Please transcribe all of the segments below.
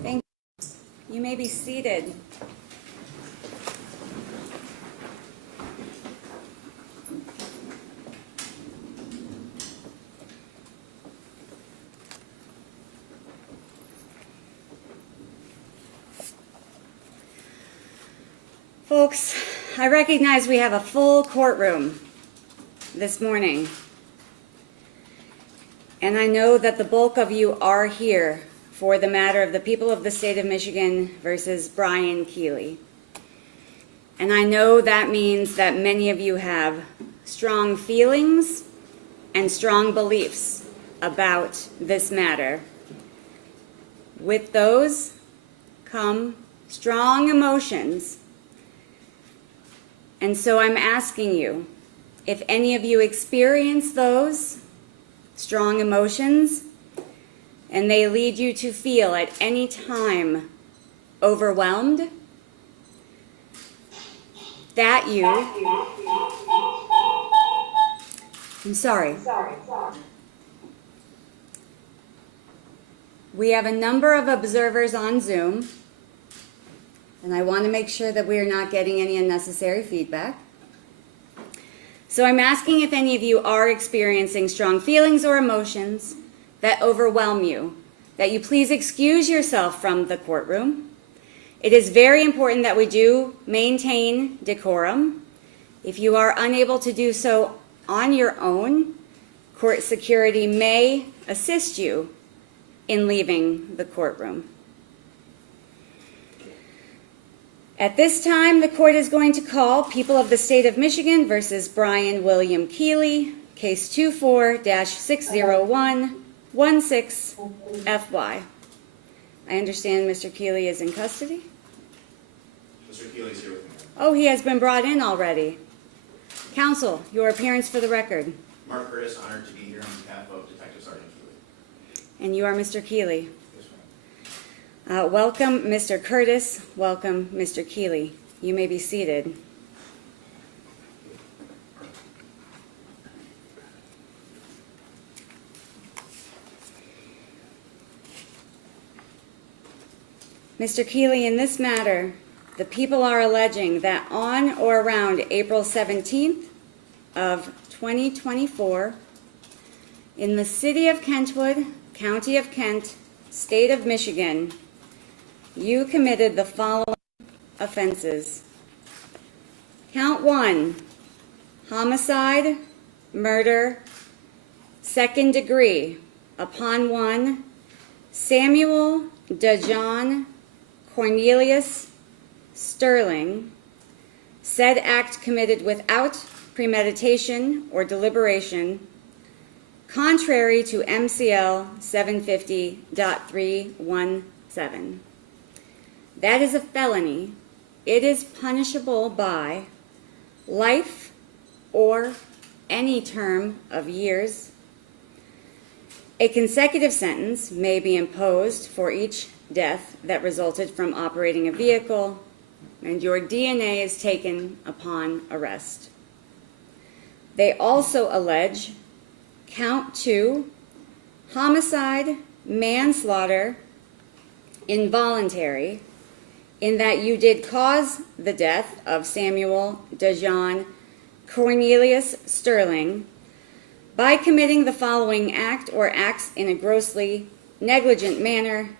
Thank you. You may be seated. Folks, I recognize we have a full courtroom this morning, and I know that the bulk of you are here for the matter of the people of the state of Michigan versus Brian Keely. And I know that means that many of you have strong feelings and strong beliefs about this matter. With those come strong emotions. And so I'm asking you, if any of you experience those strong emotions and they lead you to feel at any time overwhelmed, I'm sorry. We have a number of observers on Zoom, and I want to make sure that we are not getting any unnecessary feedback. So I'm asking if any of you are experiencing strong feelings or emotions that overwhelm you, that you please excuse yourself from the courtroom. It is very important that we do maintain decorum. If you are unable to do so on your own, court security may assist you in leaving the courtroom. At this time, the court is going to call People of the State of Michigan versus Brian William Keely, case 24-60116FY. I understand Mr. Keely is in custody? Mr. Keely's here with me. Oh, he has been brought in already. Counsel, your appearance for the record. Mark Curtis, honored to be here on behalf of Detective Sergeant Keely. And you are Mr. Keely. Yes, ma'am. Welcome, Mr. Curtis. Welcome, Mr. Keely. You may be seated. Mr. Keely, in this matter, the people are alleging that on or around April 17th of 2024, in the city of Kentwood, county of Kent, state of Michigan, you committed the following offenses. Count 1, homicide, murder, second degree, upon one, Samuel DeJohn Cornelius Sterling, said act committed without premeditation or deliberation, contrary to MCL 750.317. That is a felony. It is punishable by life or any term of years. A consecutive sentence may be imposed for each death that resulted from operating a vehicle, and your DNA is taken upon arrest. They also allege count 2, homicide, manslaughter, involuntary, in that you did cause the death of Samuel DeJohn Cornelius Sterling by committing the following act or acts in a grossly negligent manner,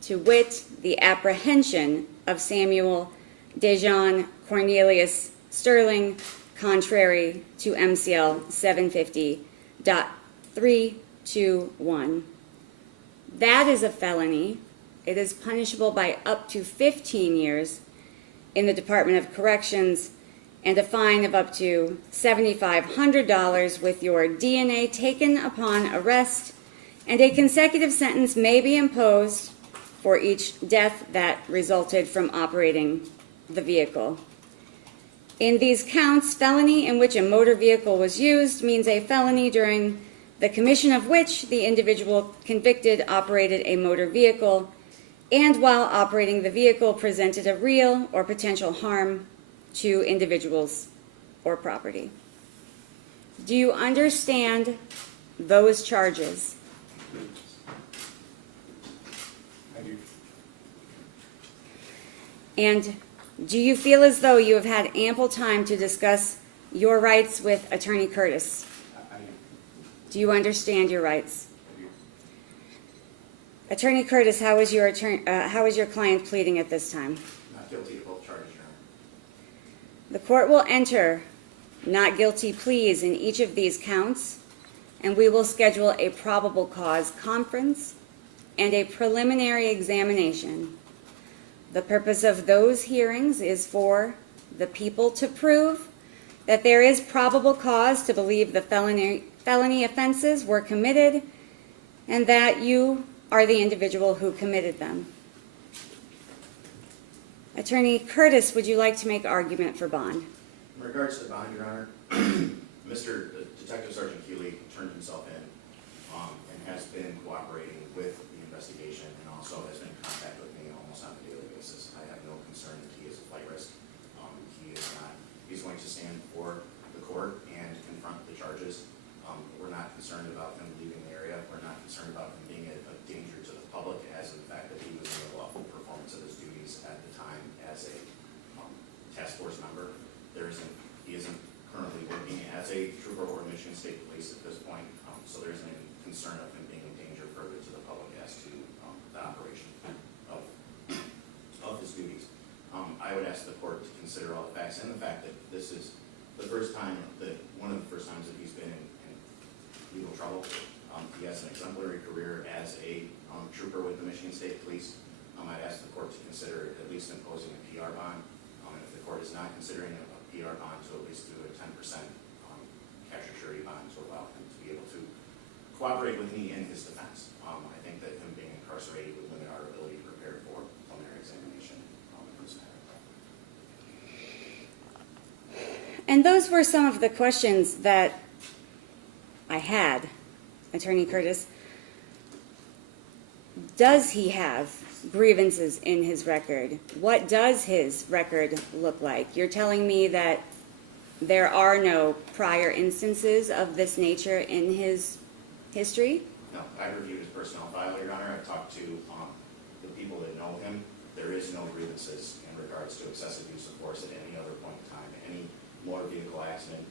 to wit, the apprehension of Samuel DeJohn Cornelius Sterling, contrary to MCL 750.321. That is a felony. It is punishable by up to 15 years in the Department of Corrections and a fine of up to $7,500 with your DNA taken upon arrest, and a consecutive sentence may be imposed for each death that resulted from operating the vehicle. In these counts, felony in which a motor vehicle was used means a felony during the commission of which the individual convicted operated a motor vehicle and while operating the vehicle presented a real or potential harm to individuals or property. Do you understand those charges? I do. And do you feel as though you have had ample time to discuss your rights with Attorney Curtis? I do. Do you understand your rights? I do. Attorney Curtis, how is your client pleading at this time? Not guilty to both charges, Your Honor. The court will enter not guilty pleas in each of these counts, and we will schedule a probable cause conference and a preliminary examination. The purpose of those hearings is for the people to prove that there is probable cause to believe the felony offenses were committed and that you are the individual who committed them. Attorney Curtis, would you like to make argument for bond? In regards to the bond, Your Honor, Detective Sergeant Keely turned himself in and has been cooperating with the investigation and also has been in contact with me almost on a daily basis. I have no concern that he is a flight risk. He is not. He's going to stand before the court and confront the charges. We're not concerned about him leaving the area. We're not concerned about him being a danger to the public, as in the fact that he was in the lawful performance of his duties at the time as a task force member. He isn't currently working as a trooper or Michigan State Police at this point, so there isn't any concern of him being a danger further to the public as to the operation of his duties. I would ask the court to consider all the facts and the fact that this is the first time one of the first times that he's been in legal trouble. He has an exemplary career as a trooper with the Michigan State Police. I'd ask the court to consider at least imposing a PR bond. If the court is not considering a PR bond, to at least do a 10% cash or surety bond to allow him to be able to cooperate with me in his defense. I think that him being incarcerated would limit our ability to prepare for preliminary examination in this matter. And those were some of the questions that I had, Attorney Curtis. Does he have grievances in his record? What does his record look like? You're telling me that there are no prior instances of this nature in his history? No, I reviewed his personnel file, Your Honor. I've talked to the people that know him. There is no grievances in regards to excessive use of force at any other point in time. Any motor vehicle accident,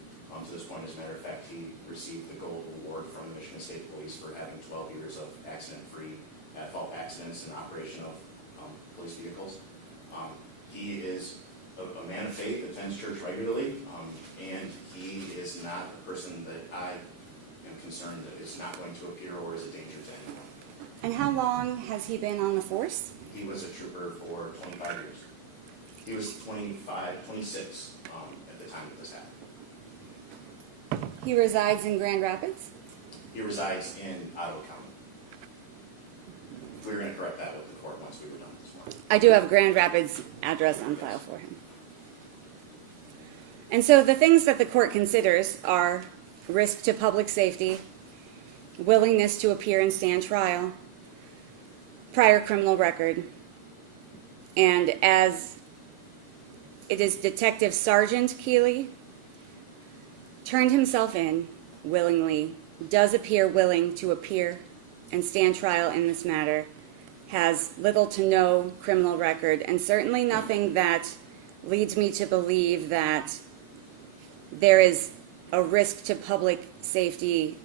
to this point, as a matter of fact, he received the Gold Award from the Michigan State Police for having 12 years of accident-free at-fault accidents and operation of police vehicles. He is a man of faith, attends church regularly, and he is not a person that I am concerned that is not going to appear or is a danger to anyone. And how long has he been on the force? He was a trooper for 25 years. He was 26 at the time that this happened. He resides in Grand Rapids? He resides in Ottawa County. We were going to correct that with the court once we were done this morning. I do have Grand Rapids address on file for him. And so the things that the court considers are risk to public safety, willingness to appear and stand trial, prior criminal record, and as it is Detective Sergeant Keely turned himself in willingly, does appear willing to appear and stand trial in this matter, has little to no criminal record, and certainly nothing that leads me to believe that there is a risk to public safety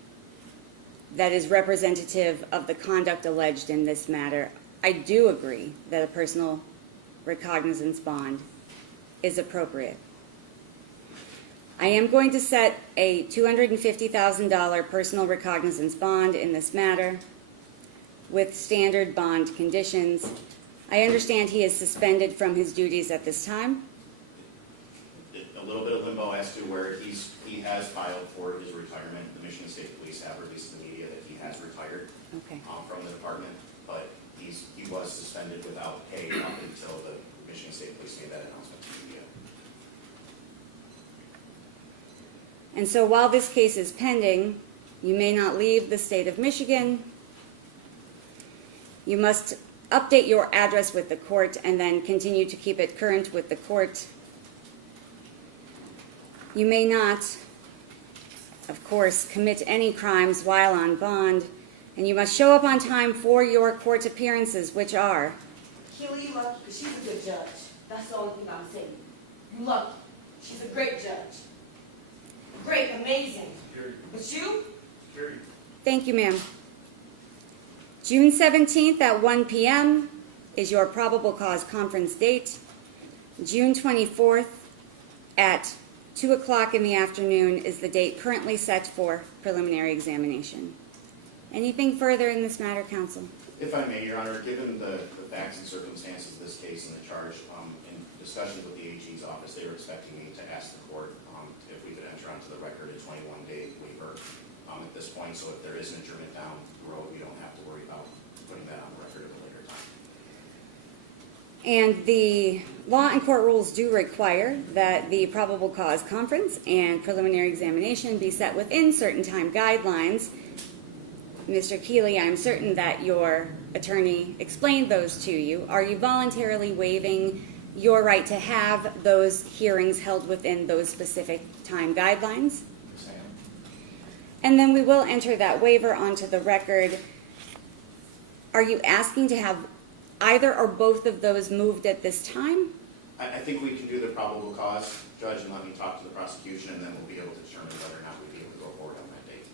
that is representative of the conduct alleged in this matter. I do agree that a personal recognizance bond is appropriate. I am going to set a $250,000 personal recognizance bond in this matter with standard bond conditions. I understand he is suspended from his duties at this time. A little bit of limbo as to where he has filed for his retirement. The Michigan State Police have released to the media that he has retired from the department, but he was suspended without pay up until the Michigan State Police made that announcement to the media. And so while this case is pending, you may not leave the state of Michigan. You must update your address with the court and then continue to keep it current with the court. You may not, of course, commit any crimes while on bond, And you must show up on time for your court appearances, which are Keely, you lucky, because she's a good judge. That's the only thing I'm saying. You lucky. She's a great judge. Great, amazing. But you? Thank you, ma'am. June 17th at 1 p.m. is your probable cause conference date. June 24th at 2 o'clock in the afternoon is the date currently set for preliminary examination. Anything further in this matter, counsel? If I may, Your Honor, given the facts and circumstances of this case and the charge, in discussions with the AG's office, they were expecting me to ask the court if we could enter onto the record a 21-day waiver at this point. So if there is an adjournment down the road, we don't have to worry about putting that on the record at a later time. And the law and court rules do require that the probable cause conference and preliminary examination be set within certain time guidelines. Mr. Keely, I'm certain that your attorney explained those to you. Are you voluntarily waiving your right to have those hearings held within those specific time guidelines? Yes, I am. And then we will enter that waiver onto the record. Are you asking to have either or both of those moved at this time? I think we can do the probable cause, Judge, and let me talk to the prosecution, and then we'll be able to determine whether or not we'd be able to go forward on that date.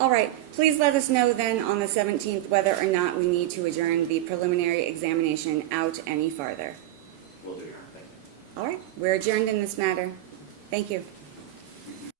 All right, please let us know then on the 17th whether or not we need to adjourn the preliminary examination out any farther. Will do, Your Honor. Thank you. All right, we're adjourned in this matter. Thank you.